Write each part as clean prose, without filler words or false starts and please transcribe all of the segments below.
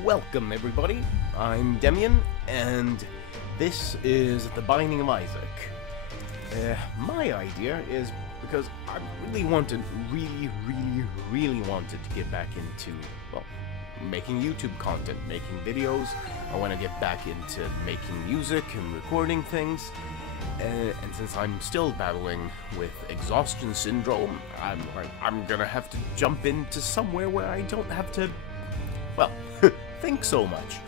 Welcome everybody, I'm Demi, and this is The Binding of Isaac. My idea is because I really wanted to get back into, well, making YouTube content, making videos. I want to get back into making music and recording things. And since I'm still battling with exhaustion syndrome, I'm gonna have to jump into somewhere where I don't have to, well, think so much.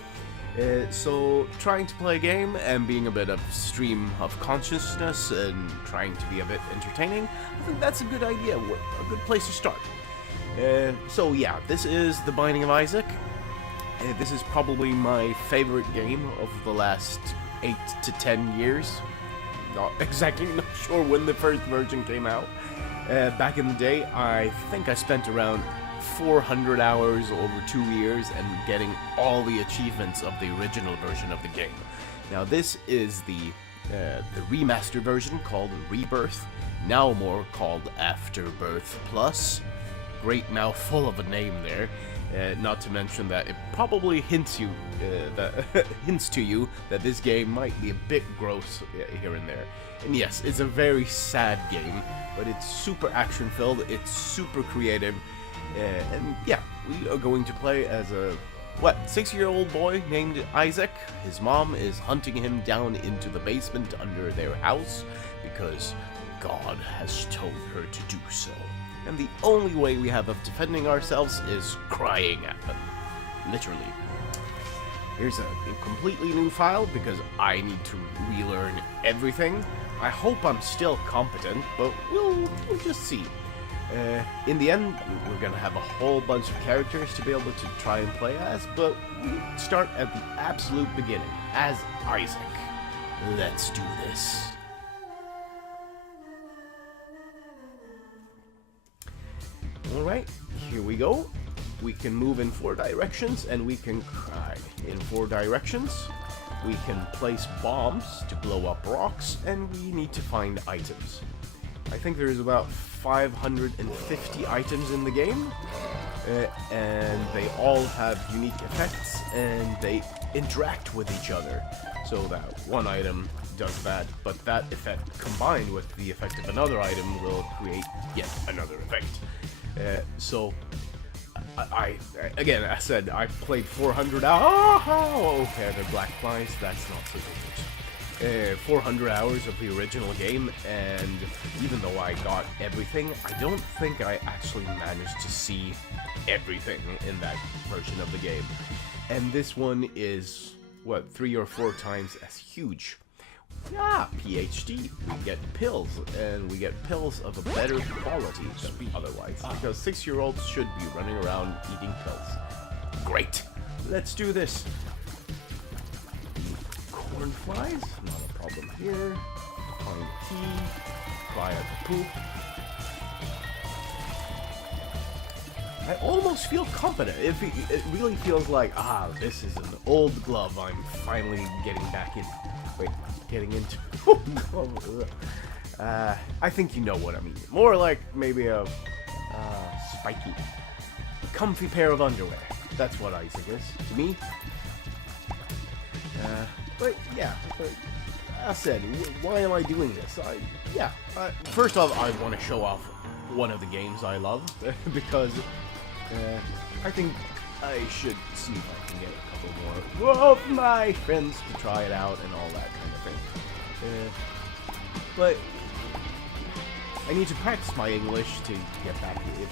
So trying to play a game and being a bit of stream of consciousness and trying to be a bit entertaining, I think that's a good idea, a good place to start. So yeah, this is The Binding of Isaac. This is probably my favorite game of the last 8 to 10 years. Not sure when the first version came out. Back in the day, I think I spent around 400 hours over 2 years and getting all the achievements of the original version of the game. Now this is the remaster version called Rebirth, now more called Afterbirth Plus. Great mouthful of a name there. Not to mention that it probably hints to you that this game might be a bit gross here and there. And yes, it's a very sad game, but it's super action-filled, it's super creative, and yeah, we are going to play as a 6-year-old boy named Isaac. His mom is hunting him down into the basement under their house because God has told her to do so. And the only way we have of defending ourselves is crying at them. Literally. Here's a completely new file because I need to relearn everything. I hope I'm still competent, but we'll just see. In the end, we're gonna have a whole bunch of characters to be able to try and play as, but we start at the absolute beginning, as Isaac. Let's do this. Alright, here we go. We can move in 4 directions, and we can cry in 4 directions. We can place bombs to blow up rocks, and we need to find items. I think there's about 550 items in the game, and they all have unique effects, and they interact with each other. So that one item does that, but that effect combined with the effect of another item will create yet another effect. So, again, I said I played 400 hours. Oh, okay, they're black flies. That's not so good. 400 hours of the original game, and even though I got everything, I don't think I actually managed to see everything in that version of the game. And this one is, 3 or 4 times as huge. Yeah, PhD. We get pills, and we get pills of a better quality than otherwise, because 6-year-olds should be running around eating pills. Great. Let's do this. Corn flies, not a problem here. Find key. Fly at the poop. I almost feel confident. It really feels like, this is an old glove I'm finally getting back in. Wait, getting into... I think you know what I mean. More like maybe a spiky, comfy pair of underwear. That's what Isaac is to me. But yeah, I said, why am I doing this? First off, I want to show off one of the games I love, because I think I should see if I can get a couple more of my friends to try it out and all that kind of thing. But I need to practice my English to get back into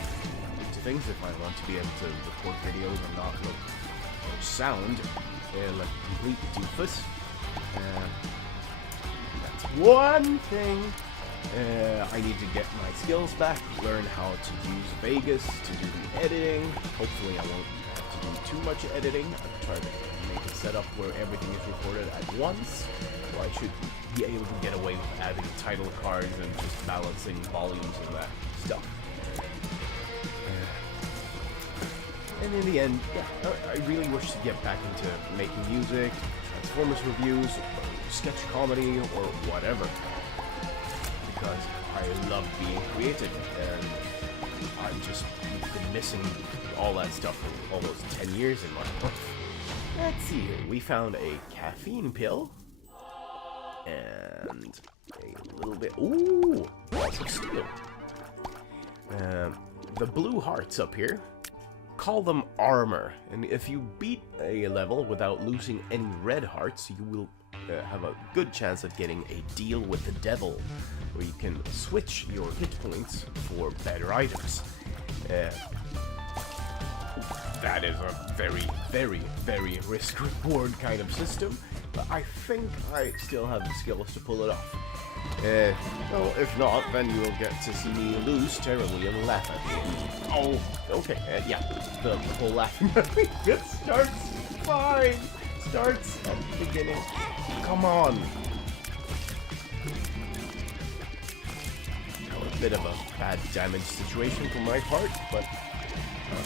things if I want to be able to record videos and not look or sound like a complete doofus. That's one thing. I need to get my skills back, learn how to use Vegas to do the editing. Hopefully I won't have to do too much editing. I'll try to make it set up where everything is recorded at once. So I should be able to get away with adding title cards and just balancing volumes and that stuff. And in the end, yeah, I really wish to get back into making music, Transformers reviews, or sketch comedy, or whatever. Because I love being creative, and I've just been missing all that stuff for almost 10 years in my life. Let's see here. We found a caffeine pill. And a little bit... Ooh! Lots of steel. The blue hearts up here, call them armor. And if you beat a level without losing any red hearts, you will have a good chance of getting a deal with the devil, where you can switch your hit points for better items. That is a very, very, very risk-reward kind of system, but I think I still have the skills to pull it off. Well, if not, then you'll get to see me lose terribly and laugh at me. Oh, okay, yeah, the whole laughing at me starts fine. Starts at the beginning. Come on. A bit of a bad damage situation for my part, but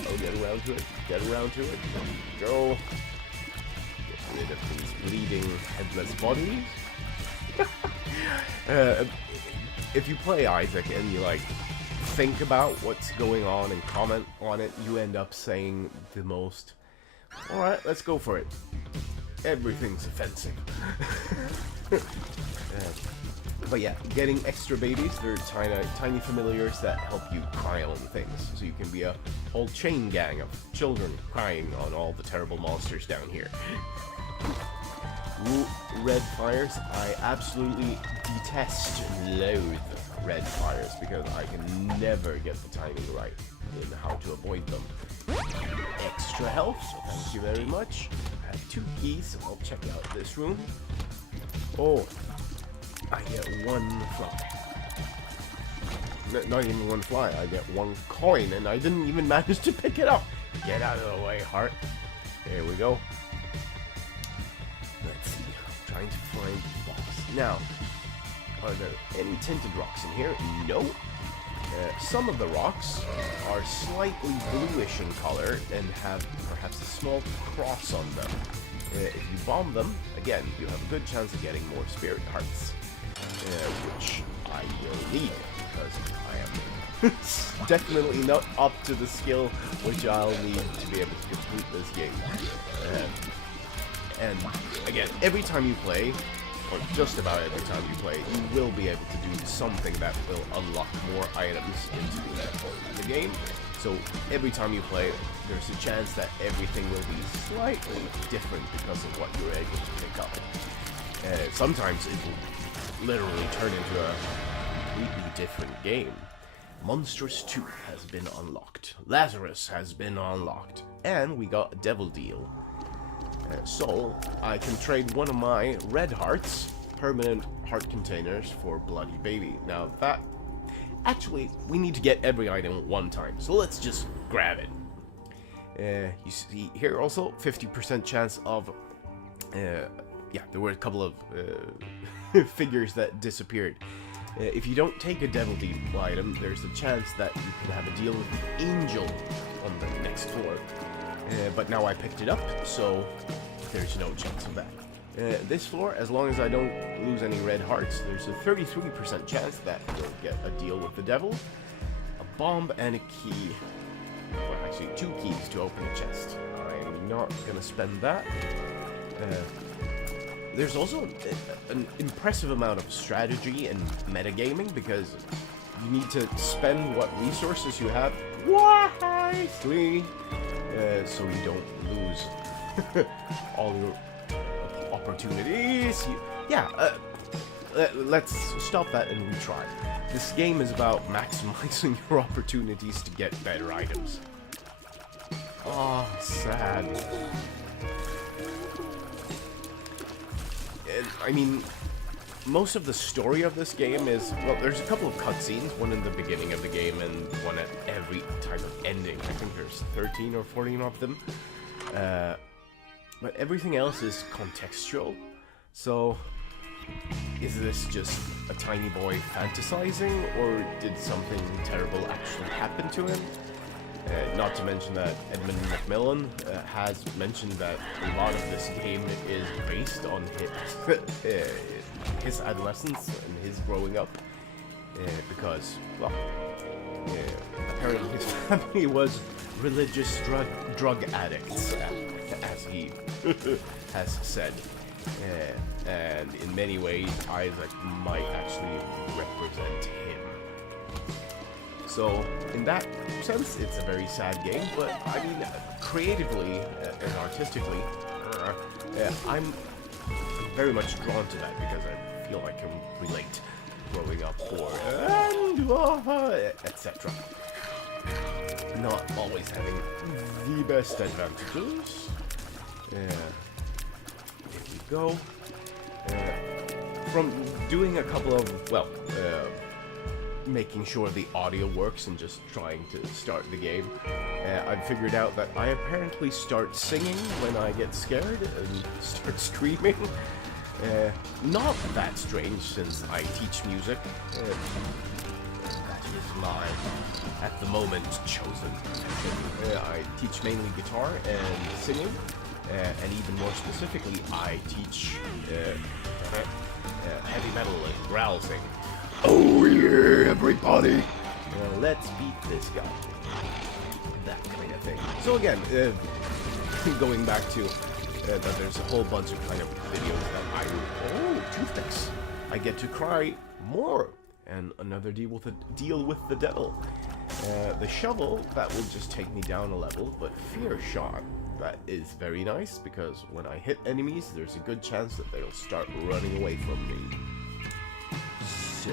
I'll get around to it. Get around to it. Go. Get rid of these bleeding headless bodies. If you play Isaac and you like think about what's going on and comment on it, you end up saying the most, alright, let's go for it. Everything's offensive. But yeah, getting extra babies, they're tiny familiars that help you cry on things. So you can be a whole chain gang of children crying on all the terrible monsters down here. Red fires, I absolutely detest and loathe red fires because I can never get the timing right in how to avoid them. Extra health, so thank you very much. I have 2 keys, so I'll check out this room. Oh, I get 1 fly. Not even 1 fly, I get 1 coin, and I didn't even manage to pick it up. Get out of the way, heart. There we go. Let's see, I'm trying to find rocks. Now, are there any tinted rocks in here? No. Some of the rocks are slightly bluish in color and have perhaps a small cross on them. If you bomb them, again, you have a good chance of getting more spirit hearts, which I will need because I am definitely not up to the skill which I'll need to be able to complete this game. And again, every time you play, or just about every time you play, you will be able to do something that will unlock more items into the game. So every time you play, there's a chance that everything will be slightly different because of what you're able to pick up. Sometimes it will literally turn into a completely different game. Monstrous Tooth has been unlocked. Lazarus has been unlocked. And we got a devil deal. So, I can trade one of my red hearts, permanent heart containers, for Bloody Baby. Now that... Actually, we need to get every item 1 time, so let's just grab it. You see here also, 50% chance of... yeah, there were a couple of figures that disappeared. If you don't take a Devil Deal item, there's a chance that you can have a deal with the Angel on the next floor. But now I picked it up, so there's no chance of that. This floor, as long as I don't lose any red hearts, there's a 33% chance that you'll get a deal with the devil, a bomb, and a key. Well, actually, 2 keys to open a chest. I'm not gonna spend that. There's also an impressive amount of strategy and metagaming because you need to spend what resources you have wisely, so you don't lose all your opportunities. Let's stop that and retry. This game is about maximizing your opportunities to get better items. Oh, sad. And, I mean, most of the story of this game is, well, there's a couple of cutscenes, one in the beginning of the game and one at every type of ending. I think there's 13 or 14 of them. But everything else is contextual. So, is this just a tiny boy fantasizing, or did something terrible actually happen to him? Not to mention that Edmund Macmillan has mentioned that a lot of this game is based on his adolescence and his growing up, because, well, apparently his family was religious drug addicts, as he has said. And in many ways, Isaac might actually represent him. So, in that sense, it's a very sad game, but I mean, creatively and artistically, I'm very much drawn to that because I feel I can relate growing up poor and etc. Not always having the best advantages. There we go. From doing a couple of, well, making sure the audio works and just trying to start the game, I've figured out that I apparently start singing when I get scared and start screaming. Not that strange since I teach music. That is my, at the moment, chosen profession. I teach mainly guitar and singing, and even more specifically, I teach heavy metal and growl sing. Oh yeah, everybody! Let's beat this guy. That kind of thing. So again, going back to that there's a whole bunch of kind of videos that toothpicks. I get to cry more. And another deal with the devil. The shovel, that will just take me down a level, but fear shot, that is very nice because when I hit enemies, there's a good chance that they'll start running away from me. So,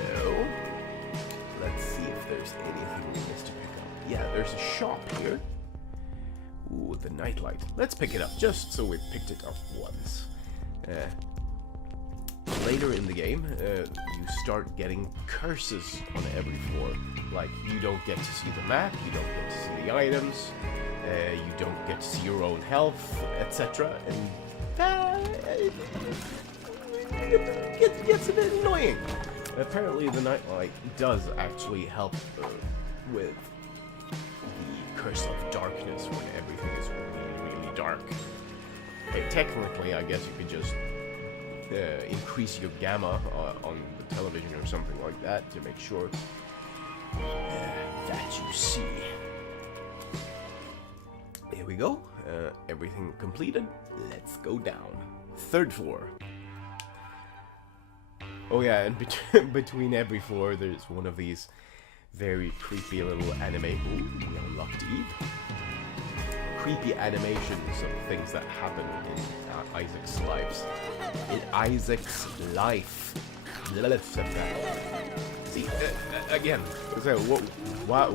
let's see if there's anything we missed to pick up. Yeah, there's a shop here. Ooh, the nightlight. Let's pick it up, just so we picked it up once. Later in the game, you start getting curses on every floor. Like, you don't get to see the map, you don't get to see the items, you don't get to see your own health, etc. And it gets a bit annoying. Apparently the nightlight does actually help with the curse of darkness when everything is really, really dark. Hey, technically, I guess you could just increase your gamma on the television or something like that to make sure that you see. Here we go. Everything completed. Let's go down. 3rd floor. Oh yeah, and between every floor there's one of these very creepy little anime. Ooh, we unlocked Eve. Creepy animations of things that happen in Isaac's lives. In Isaac's life. See, again, so why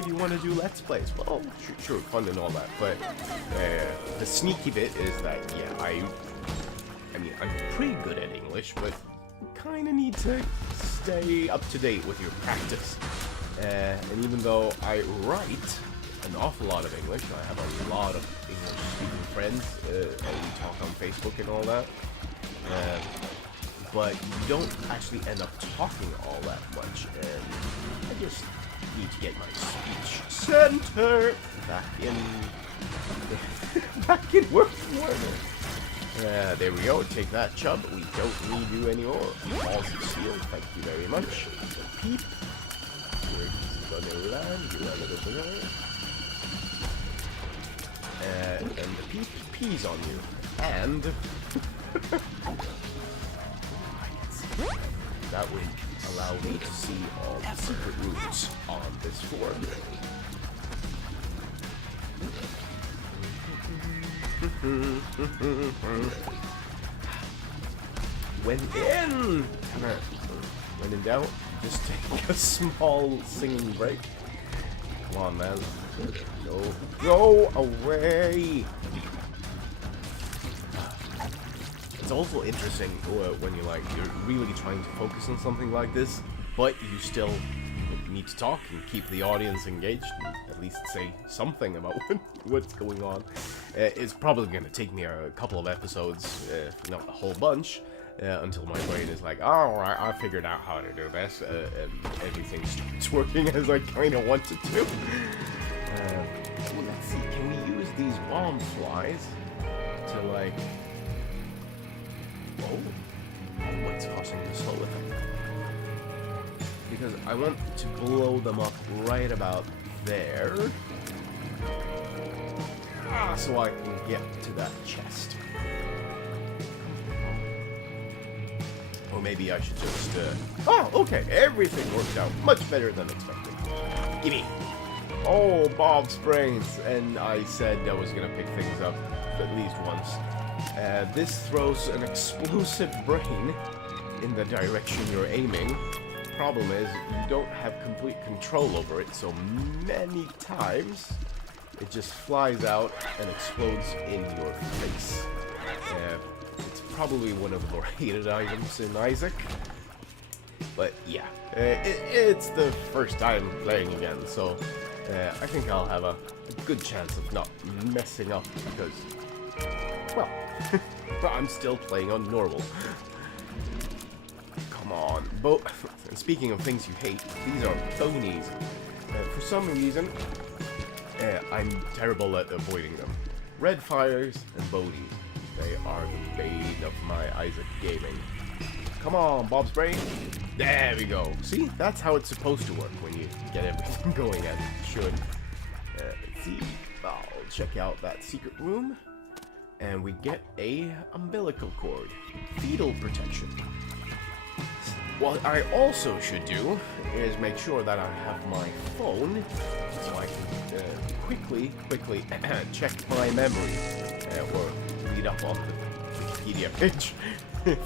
do you want to do Let's Plays? Well, sure, fun and all that, but the sneaky bit is that, yeah, I mean, I'm pretty good at English, but kind of need to stay up to date with your practice. And even though I write an awful lot of English, I have a lot of English-speaking friends, and we talk on Facebook and all that, but you don't actually end up talking all that much, and I just need to get my speech center back in working order. There we go, take that, chub. We don't need you anymore. Balls of steel, thank you very much. Peep. Where he's gonna land, you land over there. And the peep pees on you. And that would allow me to see all the secret rooms on this floor. When in doubt, just take a small singing break. Come on, man. Go away! It's also interesting when you're really trying to focus on something like this, but you still need to talk and keep the audience engaged, and at least say something about what's going on. It's probably going to take me a couple of episodes, if not a whole bunch, until my brain is like, alright, I figured out how to do this, and everything starts working as I kind of want it to. So let's see, can we use these bomb flies to, like... Oh, what's causing the slow effect? Because I want to blow them up right about there. so I can get to that chest. Or maybe I should just, oh, okay, everything worked out much better than expected. Gimme! Oh, Bob's brains! And I said I was gonna pick things up at least once. This throws an explosive brain in the direction you're aiming. Problem is, you don't have complete control over it, so many times it just flies out and explodes in your face. It's probably one of the more hated items in Isaac. But yeah, it's the first time playing again, so I think I'll have a good chance of not messing up because, well, I'm still playing on normal. Come on, and speaking of things you hate, these are bonies. For some reason, I'm terrible at avoiding them. Red fires and bonies. They are the bane of my Isaac gaming. Come on, Bob's brain. There we go. See, that's how it's supposed to work when you get everything going as it should. Let's see. I'll check out that secret room. And we get a umbilical cord. Fetal protection. What I also should do is make sure that I have my phone so I can quickly check my memory or read up on the Wikipedia page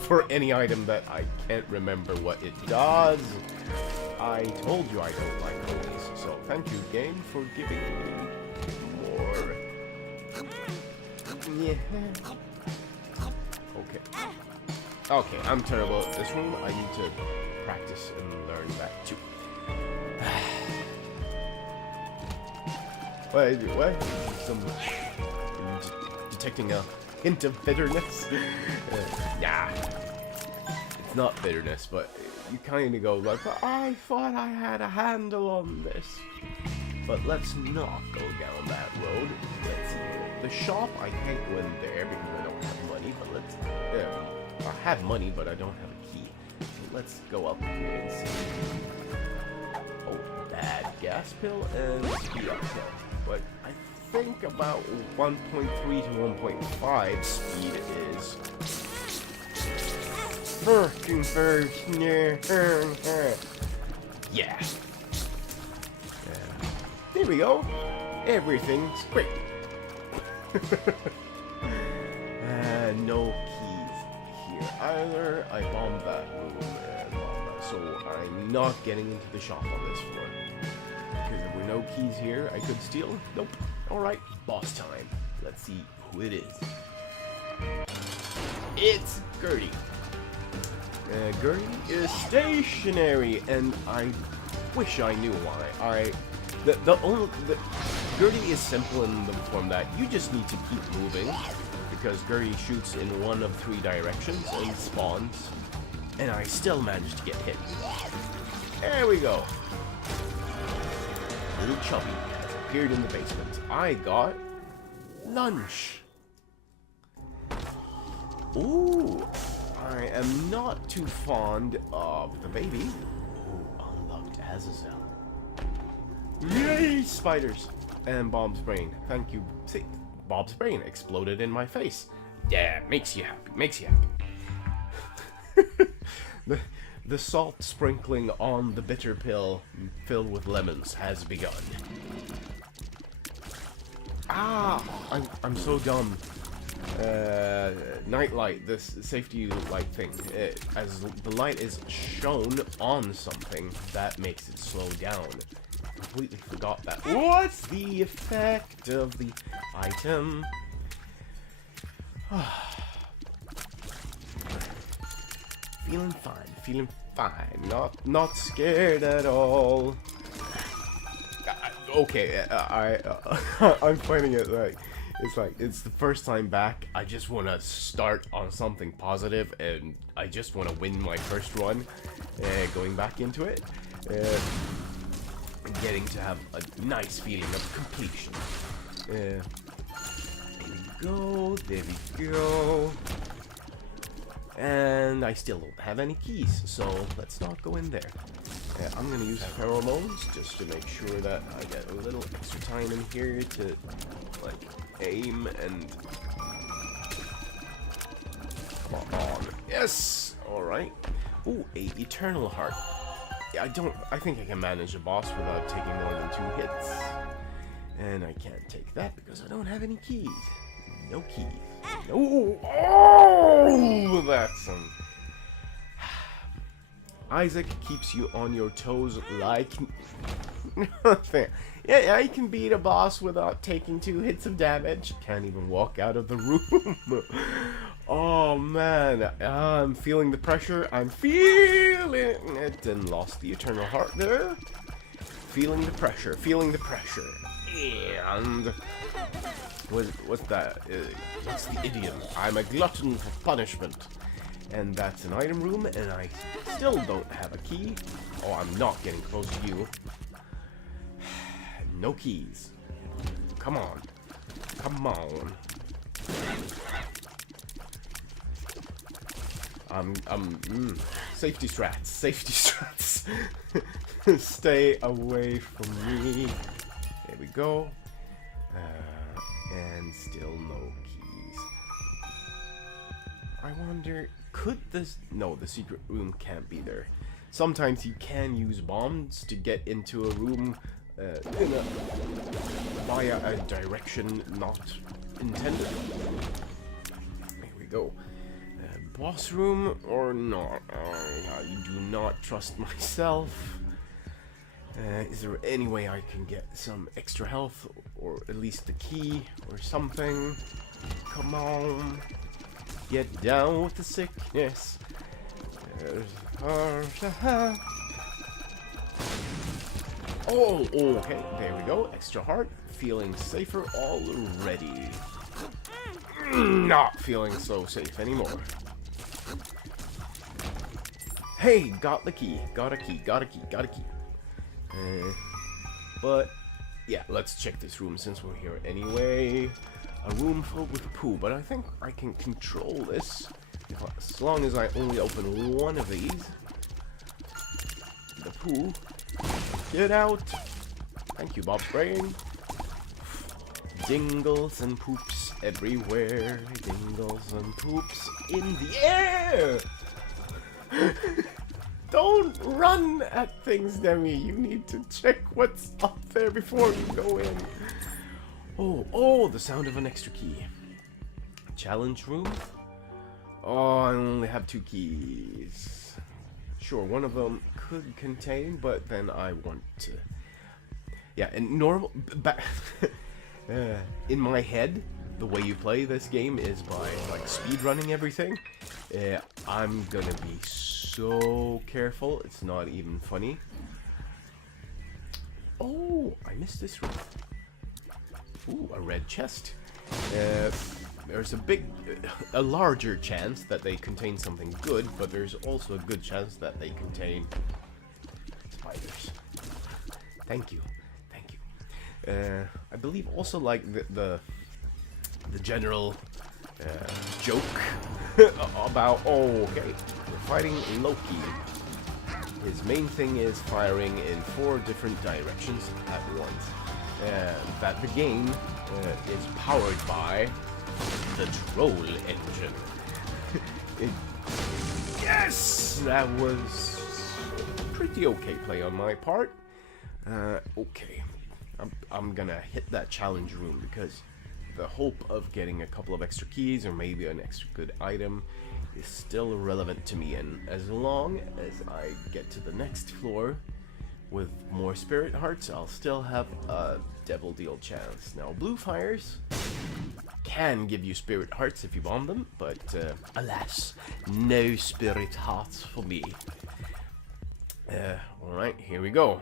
for any item that I can't remember what it does. I told you I don't like ponies, so thank you, game, for giving me more. Yeah. Okay, I'm terrible at this room. I need to practice and learn that too. What? Some detecting a hint of bitterness? Yeah. It's not bitterness, but you kind of go like, I thought I had a handle on this. But let's not go down that road. Let's see. The shop, I can't go in there because I don't have money, but let's... I have money, but I don't have a key. So let's go up here and see. Oh, bad gas pill and speed up pill. But I think about 1.3 to 1.5 speed is... Fucking first. Yeah. There we go. Everything's great. No keys here either. I bombed that room, so I'm not getting into the shop on this floor. Because there were no keys here I could steal. Nope. Alright, boss time. Let's see who it is. It's Gertie. Gertie is stationary, and I wish I knew why. Gertie is simple in the form that you just need to keep moving, because Gertie shoots in one of 3 directions and spawns, and I still managed to get hit. There we go. Little Chubby has appeared in the basement. I got lunch. Ooh, I am not too fond of the baby. Ooh, unlocked Azazel. Yay, spiders! And Bob's brain. Thank you. See, Bob's brain exploded in my face. Yeah, makes you happy. Makes you happy. The salt sprinkling on the bitter pill filled with lemons has begun. Ah! I'm so dumb. Nightlight, this safety light thing. As the light is shown on something, that makes it slow down. Completely forgot that. What's the effect of the item? Feeling fine, not scared at all. Okay, I'm finding it like it's the first time back. I just want to start on something positive, and I just want to win my first run. Going back into it. Getting to have a nice feeling of completion. There we go. And I still don't have any keys, so let's not go in there. I'm gonna use pheromones just to make sure that I get a little extra time in here to, like, aim and... Come on. Yes! Alright. Ooh, a eternal heart. Yeah, I think I can manage a boss without taking more than 2 hits. And I can't take that because I don't have any keys. No keys. No! Oh! That's some... Isaac keeps you on your toes like nothing. Yeah, I can beat a boss without taking 2 hits of damage. Can't even walk out of the room. Oh man, I'm feeling the pressure. I'm feeling it, and lost the eternal heart there. Feeling the pressure. Feeling the pressure. And what's that? What's the idiom? I'm a glutton for punishment. And that's an item room, and I still don't have a key. Oh, I'm not getting close to you. No keys. Come on. Come on. Safety strats. Safety strats. Stay away from me. There we go. And still no keys. I wonder... Could this... No, the secret room can't be there. Sometimes you can use bombs to get into a room via a direction not intended. Here we go. Boss room or not? I do not trust myself. Is there any way I can get some extra health, or at least the key or something? Come on. Get down with the sickness. Oh, okay, there we go. Extra heart. Feeling safer already. Not feeling so safe anymore. Hey, got the key. Got a key. Got a key. Got a key. But, yeah, let's check this room since we're here anyway. A room filled with poo, but I think I can control this as long as I only open one of these. The poo. Get out. Thank you, Bob Brain. Dingles and poops everywhere. Dingles and poops in the air. Don't run at things, Demi. You need to check what's up there before you go in. Oh, the sound of an extra key. Challenge room? Oh, I only have 2 keys. Sure, one of them could contain, but then I want to... Yeah, and normal... in my head, the way you play this game is by, like, speedrunning everything. I'm gonna be so careful, it's not even funny. Oh, I missed this room. Ooh, a red chest. There's a larger chance that they contain something good, but there's also a good chance that they contain spiders. Thank you, thank you. I believe also like the general joke about okay, we're fighting Loki. His main thing is firing in 4 different directions at once. That the game is powered by the troll engine. Yes! That was pretty okay play on my part. Okay. I'm gonna hit that challenge room because the hope of getting a couple of extra keys or maybe an extra good item is still relevant to me, and as long as I get to the next floor with more spirit hearts, I'll still have a devil deal chance. Now, blue fires can give you spirit hearts if you bomb them, but alas, no spirit hearts for me. Alright, here we go.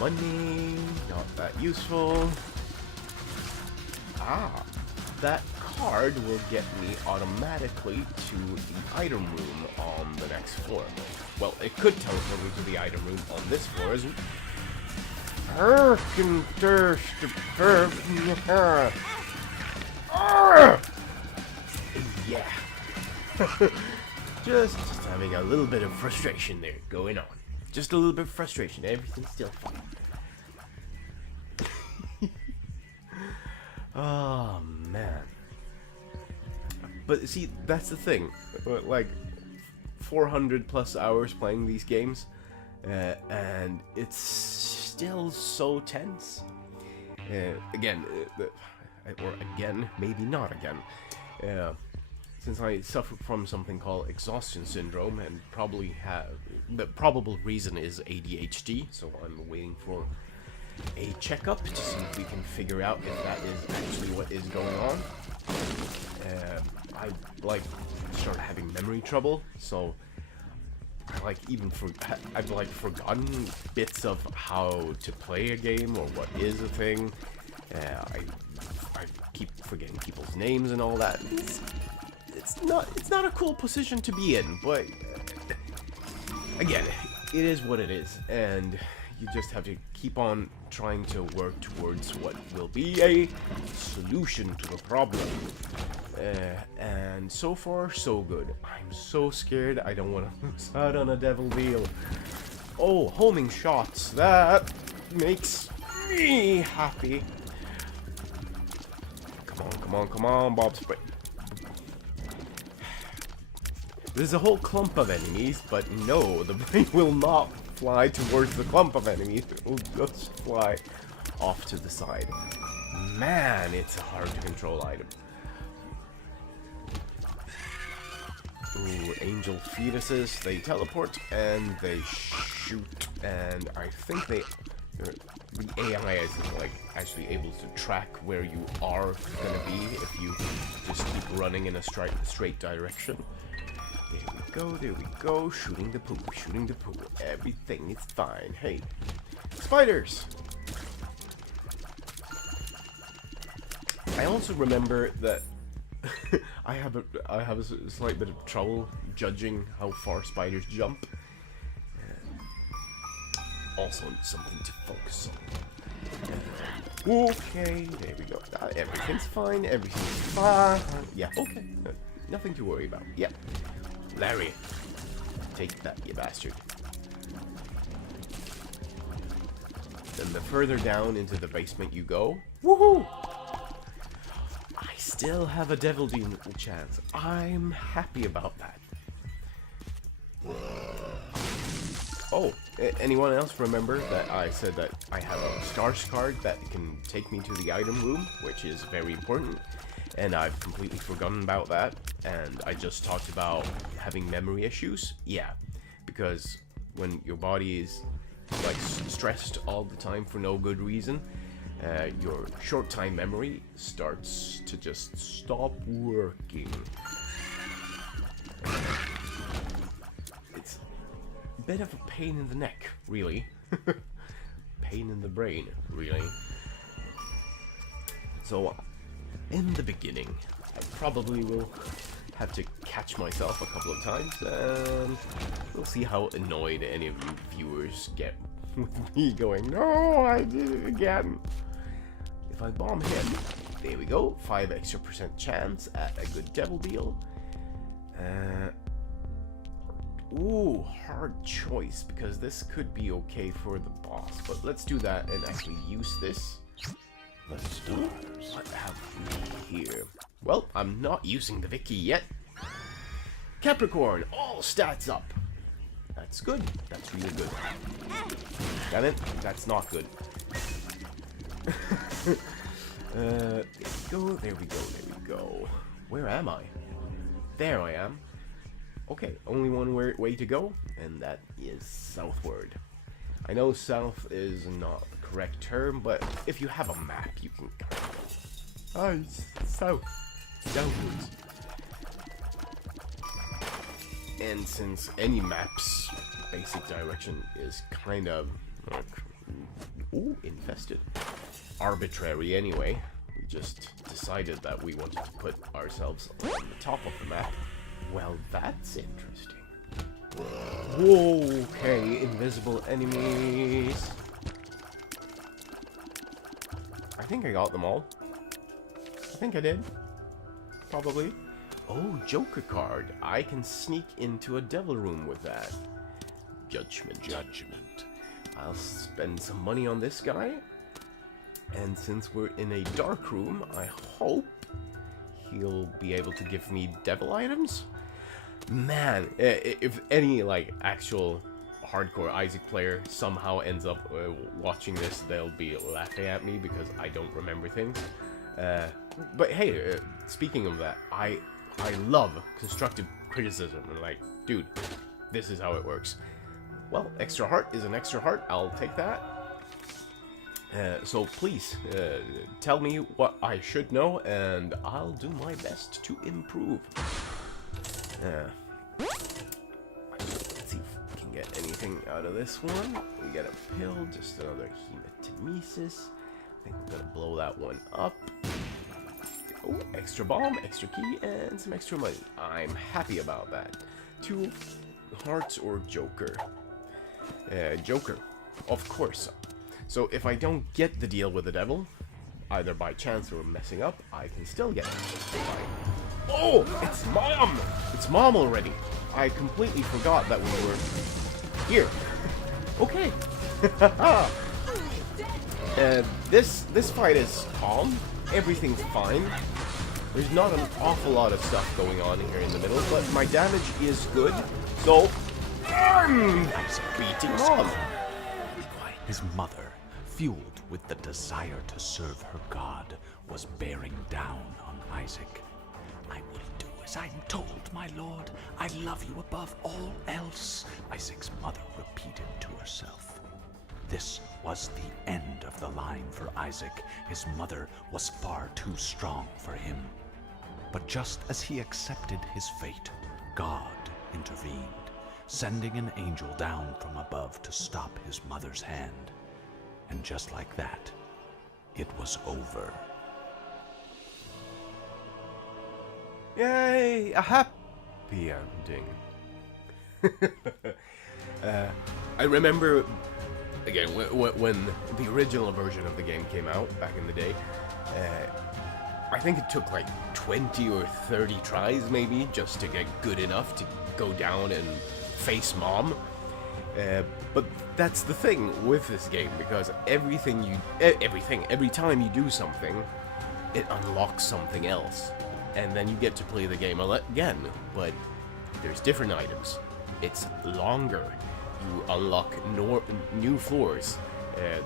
Money, not that useful. Ah, that card will get me automatically to the item room on the next floor. Well, it could teleport me to the item room on this floor as well. Yeah. just having a little bit of frustration there going on. Just a little bit of frustration. Everything's still fine. Oh, man. But see, that's the thing. Like, 400 plus hours playing these games, and it's still so tense. Again, or again, maybe not again. Since I suffer from something called exhaustion syndrome, and probably have the probable reason is ADHD, so I'm waiting for a checkup to see if we can figure out if that is actually what is going on. I like started having memory trouble, so I've like forgotten bits of how to play a game or what is a thing. I keep forgetting people's names and all that. It's not a cool position to be in, but again, it is what it is, and you just have to keep on trying to work towards what will be a solution to the problem. And so far, so good. I'm so scared. I don't want to lose out on a devil deal. Oh, homing shots. That makes me happy. Come on, Bob Spray. There's a whole clump of enemies, but no, the brain will not fly towards the clump of enemies. It will just fly off to the side. Man, it's a hard to control item. Ooh, angel fetuses. They teleport and they shoot, and I think the AI is like actually able to track where you are gonna be if you just keep running in a straight direction. There we go, shooting the poo, everything is fine. Hey, spiders! I also remember that I have a slight bit of trouble judging how far spiders jump. Also something to focus on. Okay, there we go. Everything's fine, Yeah, okay, nothing to worry about. Yeah. Larry, take that, you bastard. Then the further down into the basement you go, woohoo! I still have a devil demon chance. I'm happy about that. Oh, anyone else remember that I said that I have a stars card that can take me to the item room, which is very important, and I've completely forgotten about that, and I just talked about having memory issues. Yeah, because when your body is like stressed all the time for no good reason, your short-time memory starts to just stop working. It's a bit of a pain in the neck, really. Pain in the brain, really. So, in the beginning, I probably will have to catch myself a couple of times, and we'll see how annoyed any of you viewers get with me going, no, I did it again. If I bomb him, there we go, 5% extra chance at a good devil deal. Ooh, hard choice, because this could be okay for the boss, but let's do that and actually use this. The stars. What have we here? Well, I'm not using the Vicky yet. Capricorn, all stats up. That's good. That's really good. Damn it, that's not good. There we go. Where am I? There I am. Okay, only one way to go, and that is southward. I know south is not the correct term, but if you have a map, you can kind of go. Oh, it's southwards. And since any map's basic direction is kind of like, infested, arbitrary anyway, we just decided that we wanted to put ourselves on the top of the map. Well, that's interesting. Whoa, okay, invisible enemies. I think I got them all. I think I did. Probably. Oh, Joker card. I can sneak into a devil room with that. Judgment. I'll spend some money on this guy. And since we're in a dark room, I hope he'll be able to give me devil items. Man, if any like actual hardcore Isaac player somehow ends up watching this, they'll be laughing at me because I don't remember things. But hey, speaking of that, I love constructive criticism. And like, dude, this is how it works. Well, extra heart is an extra heart. I'll take that. So please, tell me what I should know, and I'll do my best to improve. Let's see if we can get anything out of this one. We get a pill, just another hematemesis. I think we're gonna blow that one up. Oh, extra bomb, extra key, and some extra money. I'm happy about that. 2 hearts or Joker. Joker, of course. So if I don't get the deal with the devil, either by chance or messing up, I can still get it. Oh, it's Mom! It's Mom already. I completely forgot that we were here. Okay. This fight is calm. Everything's fine. There's not an awful lot of stuff going on here in the middle, but my damage is good. So I'm beating Mom. His mother, fueled with the desire to serve her god, was bearing down on Isaac. I will do as I'm told, my lord. I love you above all else, Isaac's mother repeated to herself. This was the end of the line for Isaac. His mother was far too strong for him. But just as he accepted his fate, God intervened, sending an angel down from above to stop his mother's hand. And just like that, it was over. Yay! A happy ending. I remember, again, when the original version of the game came out back in the day, I think it took like 20 or 30 tries maybe just to get good enough to go down and face Mom. But that's the thing with this game, because every time you do something, it unlocks something else. And then you get to play the game again, but there's different items. It's longer. You unlock new floors.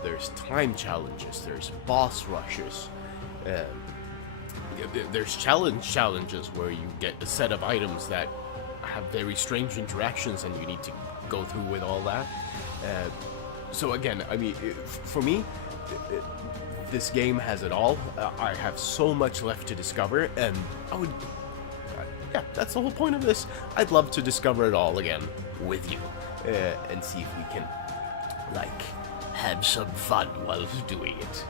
There's time challenges. There's boss rushes. There's challenges where you get a set of items that have very strange interactions and you need to go through with all that. So again, I mean, for me, this game has it all. I have so much left to discover, and I would... yeah, that's the whole point of this. I'd love to discover it all again with you, and see if we can, like, have some fun while doing it.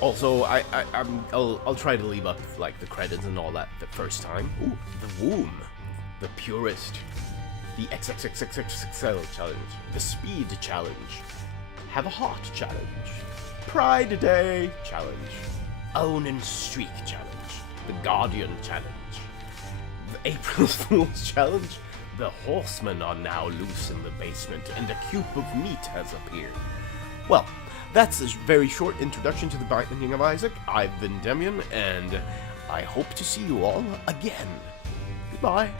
Also, I'll try to leave up, like, the credits and all that the first time. Ooh, the womb. The purest. The XXXXXL challenge. The speed challenge. Have a heart challenge. Pride Day challenge. Own and streak challenge. The Guardian challenge. The April Fool's challenge. The horsemen are now loose in the basement and a cube of meat has appeared. Well, that's a very short introduction to the Binding of Isaac. I've been Demi, and I hope to see you all again. Goodbye.